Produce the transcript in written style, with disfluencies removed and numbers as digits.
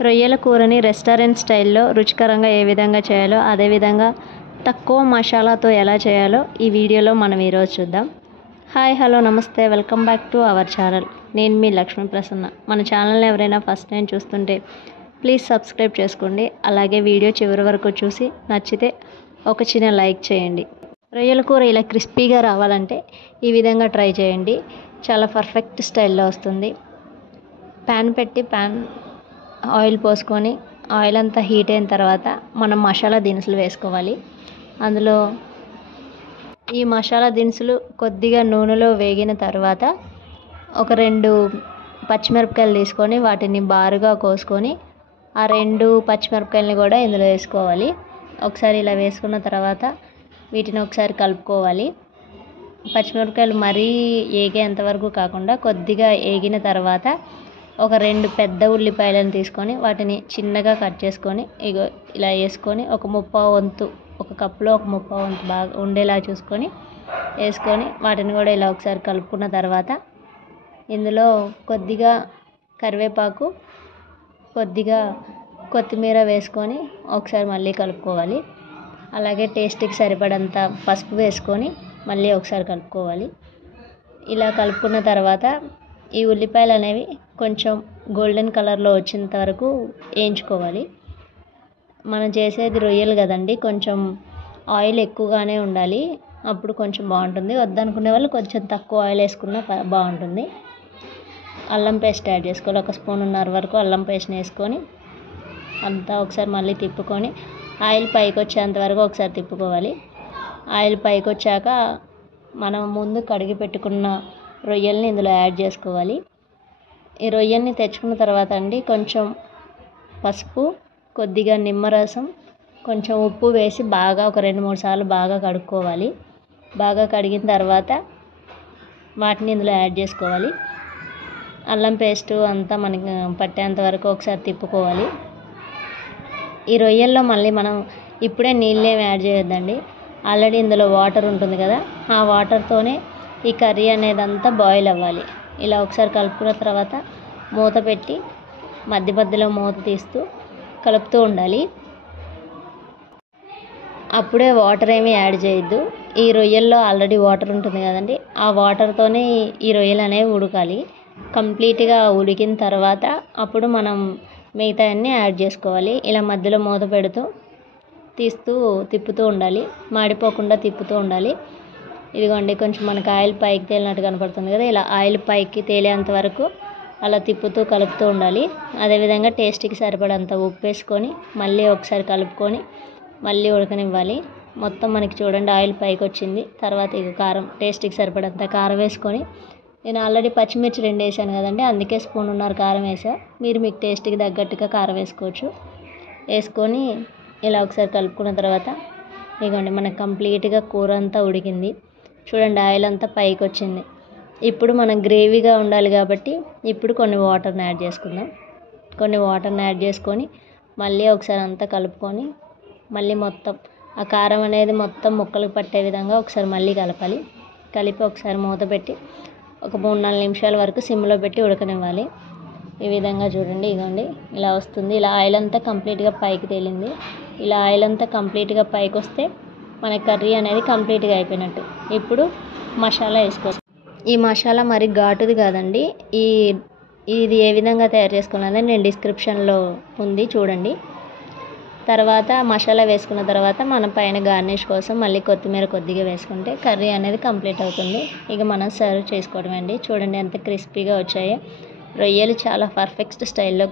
రొయ్యల కూరని రెస్టారెంట్ స్టైల్లో రుచికరంగా ఏ విధంగా చేయాలో, అదేవిధంగా తక్కువ మసాలాతో ఎలా చేయాలో ఈ వీడియోలో మనం ఈరోజు చూద్దాం. హాయ్, హలో, నమస్తే, welcome back to our channel. నేను మీ లక్ష్మీ ప్రసన్న. మన ఛానల్ని ఎవరైనా ఫస్ట్ టైం చూస్తుంటే ప్లీజ్ సబ్స్క్రైబ్ చేసుకోండి. అలాగే వీడియో చివరి వరకు చూసి నచ్చితే ఒక చిన్న లైక్ చేయండి. రొయ్యల కూర ఇలా క్రిస్పీగా రావాలంటే ఈ విధంగా ట్రై చేయండి. చాలా పర్ఫెక్ట్ స్టైల్లో వస్తుంది. ప్యాన్ పెట్టి ఆయిల్ పోసుకొని ఆయిల్ అంతా హీట్ అయిన తర్వాత మనం మసాలా దినుసులు వేసుకోవాలి. అందులో ఈ మసాలా దినుసులు కొద్దిగా నూనెలో వేగిన తర్వాత ఒక 2 పచ్చిమిరపకాయలు తీసుకొని వాటిని బారుగా కోసుకొని ఆ 2 పచ్చిమిరపకాయలని కూడా ఇందులో వేసుకోవాలి. ఒకసారి ఇలా వేసుకున్న తర్వాత వీటిని ఒకసారి కలుపుకోవాలి. పచ్చిమిరపకాయలు మరీ ఏగేంత వరకు కాకుండా కొద్దిగా ఏగిన తర్వాత ఒక 2 పెద్ద ఉల్లిపాయలను తీసుకొని వాటిని చిన్నగా కట్ చేసుకొని ఇలా వేసుకొని ఒక కప్పులో ఒక ముప్పావు వంతు బాగా ఉండేలా చూసుకొని వేసుకొని వాటిని కూడా ఇలా ఒకసారి కలుపుకున్న తర్వాత ఇందులో కొద్దిగా కరివేపాకు, కొద్దిగా కొత్తిమీర వేసుకొని ఒకసారి మళ్ళీ కలుపుకోవాలి. అలాగే టేస్ట్కి సరిపడంత పసుపు వేసుకొని మళ్ళీ ఒకసారి కలుపుకోవాలి. ఇలా కలుపుకున్న తర్వాత ఈ ఉల్లిపాయలు అనేవి కొంచెం గోల్డెన్ కలర్లో వచ్చేంత వరకు వేయించుకోవాలి. మనం చేసేది రొయ్యలు కదండి, కొంచెం ఆయిల్ ఎక్కువగానే ఉండాలి, అప్పుడు కొంచెం బాగుంటుంది. వద్దనుకునే వాళ్ళు కొంచెం తక్కువ ఆయిల్ వేసుకున్నా బాగుంటుంది. అల్లం పేస్ట్ యాడ్ చేసుకోవాలి. 1 స్పూన్నర వరకు అల్లం పేస్ట్ని వేసుకొని అంతా ఒకసారి మళ్ళీ తిప్పుకొని ఆయిల్ పైకి వచ్చేంత వరకు ఒకసారి తిప్పుకోవాలి. ఆయిల్ పైకి వచ్చాక మనం ముందు కడిగి పెట్టుకున్న రొయ్యల్ని ఇందులో యాడ్ చేసుకోవాలి. ఈ రొయ్యల్ని తెచ్చుకున్న తర్వాత అండి కొంచెం పసుపు, కొద్దిగా నిమ్మరసం, కొంచెం ఉప్పు వేసి బాగా ఒక 2-3 సార్లు బాగా కడుక్కోవాలి. బాగా కడిగిన తర్వాత వాటిని ఇందులో యాడ్ చేసుకోవాలి. అల్లం పేస్టు అంతా మనకి పట్టేంత వరకు ఒకసారి తిప్పుకోవాలి. ఈ రొయ్యల్లో మళ్ళీ మనం ఇప్పుడే నీళ్ళేమి యాడ్ చేయొద్దండి. ఆల్రెడీ ఇందులో వాటర్ ఉంటుంది కదా, ఆ వాటర్తోనే ఈ కర్రీ అనేది అంతా బాయిల్ అవ్వాలి. ఇలా ఒకసారి కలుపుకున్న తర్వాత మూత పెట్టి మధ్య మధ్యలో మూత తీస్తూ కలుపుతూ ఉండాలి. అప్పుడే వాటర్ ఏమీ యాడ్ చేయొద్దు. ఈ రొయ్యల్లో ఆల్రెడీ వాటర్ ఉంటుంది కదండి, ఆ వాటర్తోనే ఈ రొయ్యలు అనేవి ఉడకాలి. కంప్లీట్గా ఉడికిన తర్వాత అప్పుడు మనం మిగతా అన్నీ యాడ్ చేసుకోవాలి. ఇలా మధ్యలో మూత పెడుతూ తిప్పుతూ ఉండాలి. మాడిపోకుండా తిప్పుతూ ఉండాలి. ఇదిగోండి, కొంచెం మనకు ఆయిల్ పైకి తేలినట్టు కనపడుతుంది కదా, ఇలా ఆయిల్ పైకి తేలేంత వరకు అలా తిప్పుతూ కలుపుతూ ఉండాలి. అదేవిధంగా టేస్ట్కి సరిపడంత ఉప్పు వేసుకొని మళ్ళీ ఒకసారి కలుపుకొని మళ్ళీ ఉడకనివ్వాలి. మొత్తం మనకి చూడండి ఆయిల్ పైకి వచ్చింది. తర్వాత కారం, టేస్ట్కి సరిపడంత కారం వేసుకొని, నేను ఆల్రెడీ పచ్చిమిర్చి 2 వేసాను కదండి, అందుకే 1.5 స్పూన్ కారం వేసా. మీరు మీకు టేస్ట్కి తగ్గట్టుగా కారం వేసుకోవచ్చు. వేసుకొని ఇలా ఒకసారి కలుపుకున్న తర్వాత ఇదిగోండి మనకు కంప్లీట్గా కూర అంతా ఉడికింది. చూడండి ఆయిల్ అంతా పైకి వచ్చింది. ఇప్పుడు మనం గ్రేవీగా ఉండాలి కాబట్టి ఇప్పుడు కొన్ని వాటర్ని యాడ్ చేసుకుందాం. కొన్ని వాటర్ని యాడ్ చేసుకొని మళ్ళీ ఒకసారి అంతా కలుపుకొని మళ్ళీ మొత్తం ఆ కారం అనేది మొత్తం ముక్కలకు పట్టే విధంగా ఒకసారి మళ్ళీ కలపాలి. కలిపి ఒకసారి మూత పెట్టి ఒక 3-4 నిమిషాల వరకు సిమ్లో పెట్టి ఉడకనివ్వాలి. ఈ విధంగా చూడండి, ఇదిగోండి ఇలా వస్తుంది. ఇలా ఆయిల్ అంతా కంప్లీట్గా పైకి తేలింది. ఇలా ఆయిల్ అంతా కంప్లీట్గా పైకి వస్తే మన కర్రీ అనేది కంప్లీట్గా అయిపోయినట్టు. ఇప్పుడు మసాలా వేసుకోవాలి. ఈ మసాలా మరి ఘాటుది కాదండి. ఇది ఏ విధంగా తయారు చేసుకున్నది నేను డిస్క్రిప్షన్లో ఉంది, చూడండి. తర్వాత మసాలా వేసుకున్న తర్వాత మనం పైన గార్నిష్ కోసం మళ్ళీ కొత్తిమీర కొద్దిగా వేసుకుంటే కర్రీ అనేది కంప్లీట్ అవుతుంది. ఇక మనం సర్వ్ చేసుకోవడం అండి. చూడండి ఎంత క్రిస్పీగా వచ్చాయో రొయ్యలు. చాలా పర్ఫెక్ట్ స్టైల్లో